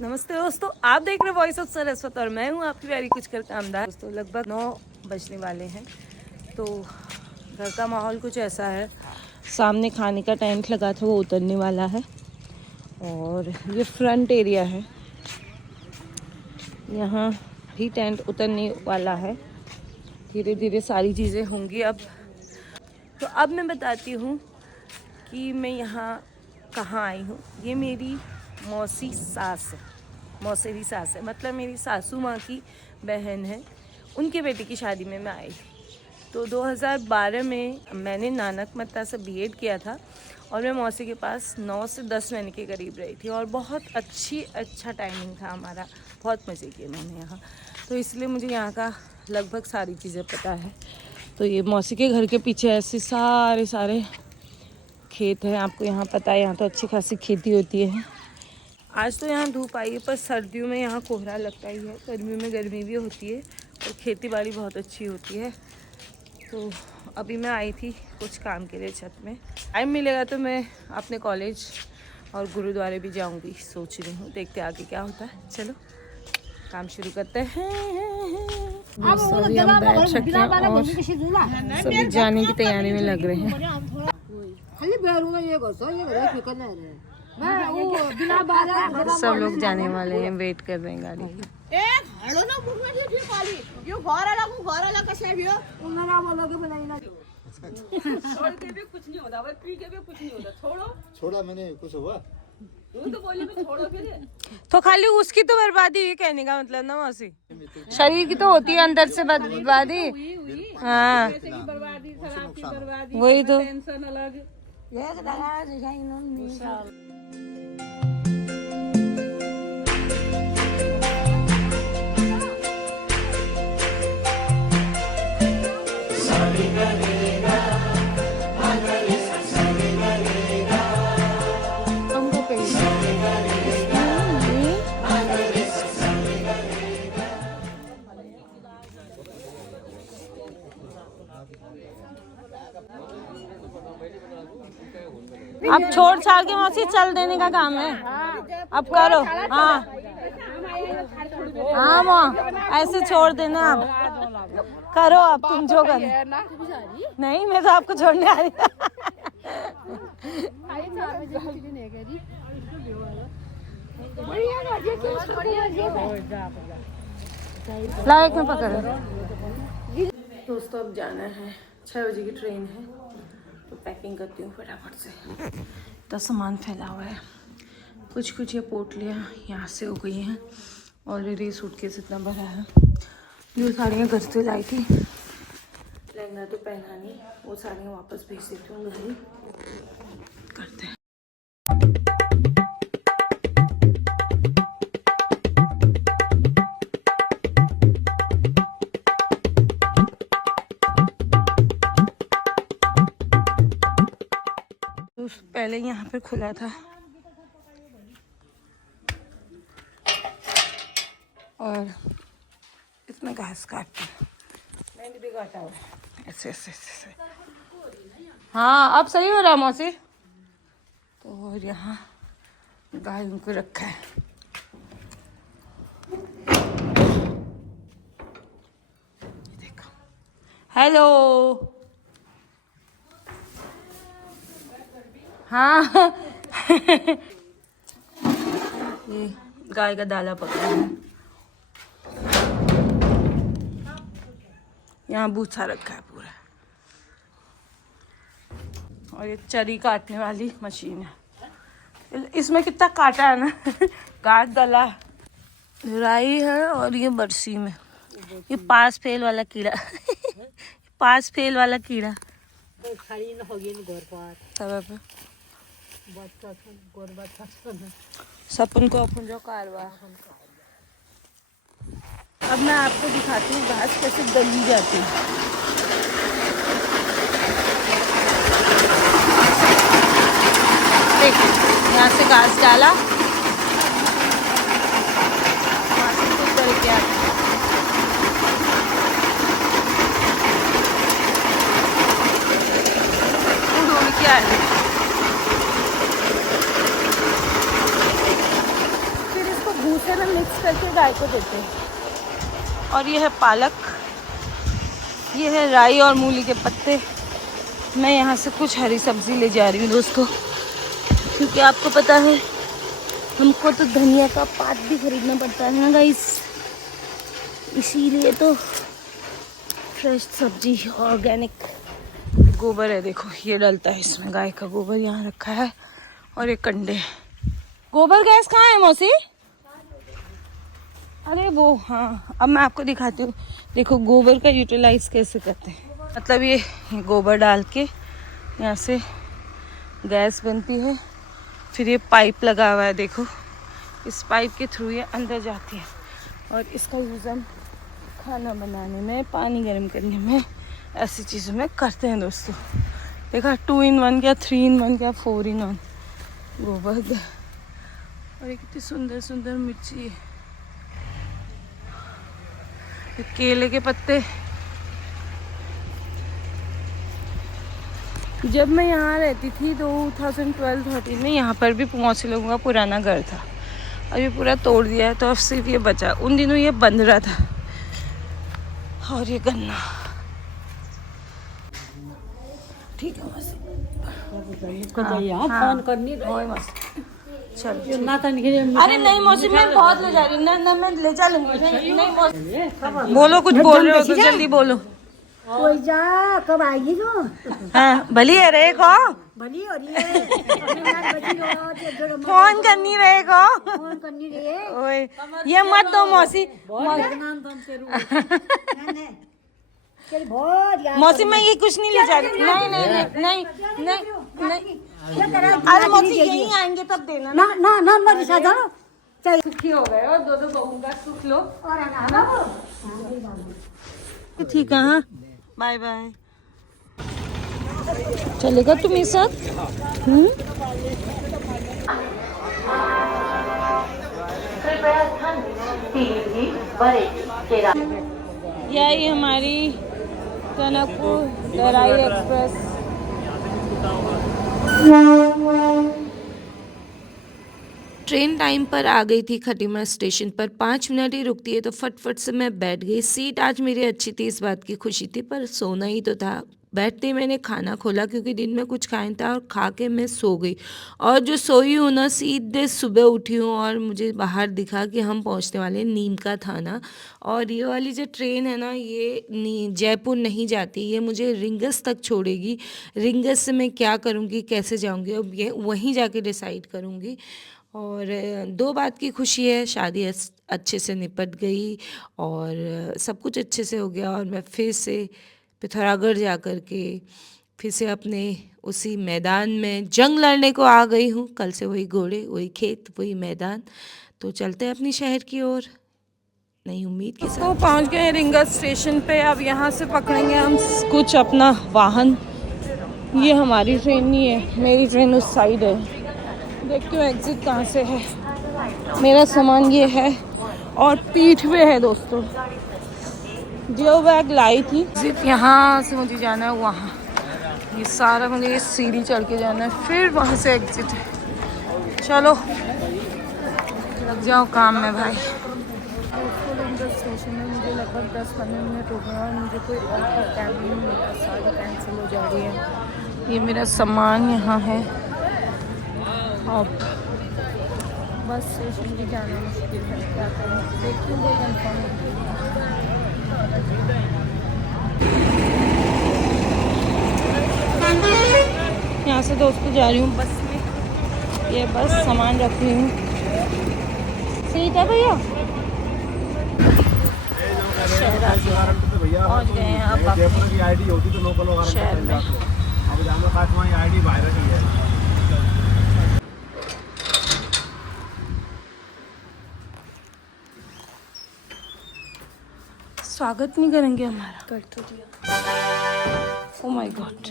नमस्ते दोस्तों, आप देख रहे वॉइस ऑफ सरस्वती और मैं हूँ आपकी प्यारी कुछ कर कामदार। दोस्तों लगभग 9 बजने वाले हैं, तो घर का माहौल कुछ ऐसा है। सामने खाने का टेंट लगा था, वो उतरने वाला है और ये फ्रंट एरिया है, यहाँ भी टेंट उतरने वाला है। धीरे धीरे सारी चीज़ें होंगी। अब मैं बताती हूँ कि मैं यहाँ कहाँ आई हूँ। ये मेरी मौसेरी सास है, मतलब मेरी सासू माँ की बहन है, उनके बेटे की शादी में मैं आई थी। तो 2012 में मैंने नानक मत्ता से बीएड किया था और मैं मौसी के पास 9 से 10 महीने के करीब रही थी और बहुत अच्छा टाइमिंग था हमारा। बहुत मज़े किए मैंने यहाँ, तो इसलिए मुझे यहाँ का लगभग सारी चीज़ें पता है। तो ये मौसी के घर के पीछे ऐसे सारे खेत हैं, आपको यहाँ पता है, यहाँ तो अच्छी खासी खेती होती है। आज तो यहाँ धूप आई है, पर सर्दियों में यहाँ कोहरा लगता ही है, गर्मियों में गर्मी भी होती है और खेती बाड़ी बहुत अच्छी होती है। तो अभी मैं आई थी कुछ काम के लिए छत में। टाइम मिलेगा तो मैं अपने कॉलेज और गुरुद्वारे भी जाऊँगी, सोच रही हूँ। देखते आगे क्या होता है। चलो काम शुरू करते हैं। सभी हम बैठ सकते हैं और सभी जाने की तैयारी में लग रहे हैं। सब लोग जाने वाले हैं, वेट कर रहे हैं गाड़ी की। कुछ नहीं होता, पी के भी कुछ नहीं होता। छोड़ा मैंने, कुछ हुआ तो बोली मैं छोड़ो फिर। तो खाली उसकी तो बर्बादी, ये कहने का मतलब ना मौसी, शरीर की तो होती है अंदर से बर्बादी। हाँ वही तो। अब छोड़ छाड़ के मौसी चल देने का काम है। अब करो। हाँ हाँ माँ, ऐसे छोड़ देना। आप करो, अब तुम जो करो। नहीं, मैं तो आपको छोड़ने आ रही। लाइक में पकड़ो। दोस्तों अब जाना है, 6 बजे की ट्रेन है, तो पैकिंग करती हूँ फटाफट से। इतना सामान फैला हुआ है, कुछ ये पोटलियाँ यहाँ से हो गई हैं ऑलरेडी। सूटकेस इतना भरा है। जो साड़ियाँ घर से लाई थी, लहंगा तो पहना नहीं, वो साड़ियाँ वापस भेज देती हूँ घर ही। करते हैं। पहले यहाँ पे खुला था और इसमें घास काटती, मैंने भी काटा हुआ है ऐसे। हाँ अब सही हो रहा मौसी। तो और यहाँ गायों को रखा है। देखो, हेलो। हाँ ये गाय का दाला पकड़ा है, यहाँ भूसा रखा है पूरा। और ये चरी काटने वाली मशीन है, इसमें कितना काटा है ना। काट डाला। राई है और ये बरसी में ये पास फेल वाला कीड़ा। पास फेल वाला कीड़ा सपन को अपन जो कारवा। अब मैं आपको दिखाती हूँ घास कैसे दली जाती है। देखिए, यहाँ से घास डाला, वहाँ से कुछ दल के आता है। उड़ के आए। भूसे में मिक्स करके गाय को देते हैं। और ये है पालक, ये है राई और मूली के पत्ते। मैं यहाँ से कुछ हरी सब्जी ले जा रही हूँ दोस्तों, क्योंकि आपको पता है हमको तो धनिया का पात भी खरीदना पड़ता है ना गाइस, इसीलिए तो फ्रेश सब्जी ऑर्गेनिक। गोबर है देखो, ये डलता है इसमें, गाय का गोबर यहाँ रखा है। और ये कंडे, गोबर गैस कहाँ है मौसी? अरे वो हाँ, अब मैं आपको दिखाती हूँ। देखो गोबर का यूटिलाइज कैसे करते हैं, मतलब ये गोबर डाल के यहाँ से गैस बनती है, फिर ये पाइप लगा हुआ है देखो, इस पाइप के थ्रू ये अंदर जाती है और इसका यूज़ हम खाना बनाने में, पानी गर्म करने में, ऐसी चीज़ों में करते हैं दोस्तों। देखा 2 in 1 क्या 3 in 1 क्या 4 in 1 गोबर। और ये कितनी सुंदर सुंदर मिर्ची है, केले के पत्ते। जब मैं यहाँ रहती थी 2012-13 में, यहाँ पर भी मौसी लोगों का पुराना घर था, अभी पूरा तोड़ दिया है तो अब सिर्फ ये बचा। उन दिनों ये बंद रहा था। और ये गन्ना, ठीक है मौसी, फोन करनी चल। अरे नहीं मौसी, मैं बहुत ले जा रही हूँ ना, मैं ले जा लूंगी। नहीं मौसी, बोलो कुछ बोल रहे हो तो जल्दी बोलो। कोई जा कब आएगी तो? हाँ भली है रहे को, भली हो रही है। फोन करनी रहे को, फोन करनी रही है। ओए ये मत दो मौसी। मौसी मैं ये कुछ नहीं ले जा रही। नहीं नहीं नहीं नहीं नहीं, अरे मौसी यहीं आएंगे तब देना ना ना ना मत साधा सुखी हो गए और 2 बहू का सुख लो। और ठीक है, हाँ बाय बाय। चलेगा तुम मेरे साथ? यही हमारी टनकपुर दराई एक्सप्रेस। ट्रेन टाइम पर आ गई थी खटीमा स्टेशन पर, 5 मिनट ही रुकती है तो फटफट से मैं बैठ गई। सीट आज मेरी अच्छी थी, इस बात की खुशी थी, पर सोना ही तो था। बैठते ही मैंने खाना खोला क्योंकि दिन में कुछ खाया था और खा के मैं सो गई। और जो सोई हूँ ना, सीधे सुबह उठी हूँ और मुझे बाहर दिखा कि हम पहुँचने वाले हैं नीम का थाना। और ये वाली जो ट्रेन है ना, ये जयपुर नहीं जाती, ये मुझे रिंगस तक छोड़ेगी। रिंगस से मैं क्या करूँगी, कैसे जाऊँगी, अब ये वहीं जाके डिसाइड करूँगी। और 2 बात की खुशी है, शादी अच्छे से निपट गई और सब कुछ अच्छे से हो गया। और मैं फिर से पिथौरागढ़ जा कर के फिर से अपने उसी मैदान में जंग लड़ने को आ गई हूँ। कल से वही घोड़े, वही खेत, वही मैदान। तो चलते हैं अपनी शहर की ओर नई उम्मीद के साथ। तो पहुँच गए रिंगस स्टेशन पे। अब यहाँ से पकड़ेंगे हम कुछ अपना वाहन। ये हमारी ट्रेन नहीं है, मेरी ट्रेन उस साइड है। देखती हूँ एग्जिट कहाँ से है। मेरा सामान ये है और पीठ पे है दोस्तों, जो बैग लाई थी। एग्जिट यहाँ से मुझे जाना है वहाँ, ये सारा मुझे ये सीढ़ी चढ़ के जाना है, फिर वहाँ से एग्जिट है। चलो लग जाओ काम में भाई। स्टेशन में मुझे लगभग 10-15 मिनट हो गए और मुझे कोई और कैब नहीं मिला, सारी कैंसिल हो जा रही है। ये मेरा सामान यहाँ है। अब बस स्टेशन भी जाना मुश्किल है, क्या करूँ, देखती हूँ कोई कंफर्म है। यहाँ से दोस्तों जा रही हूँ बस में, ये बस सामान रख रही हूँ। सीट है भैया, शहर आ गया, पहुँच गए हैं अब अपने शहर में। स्वागत नहीं करेंगे हमारा? कर तो दिया। Oh my God.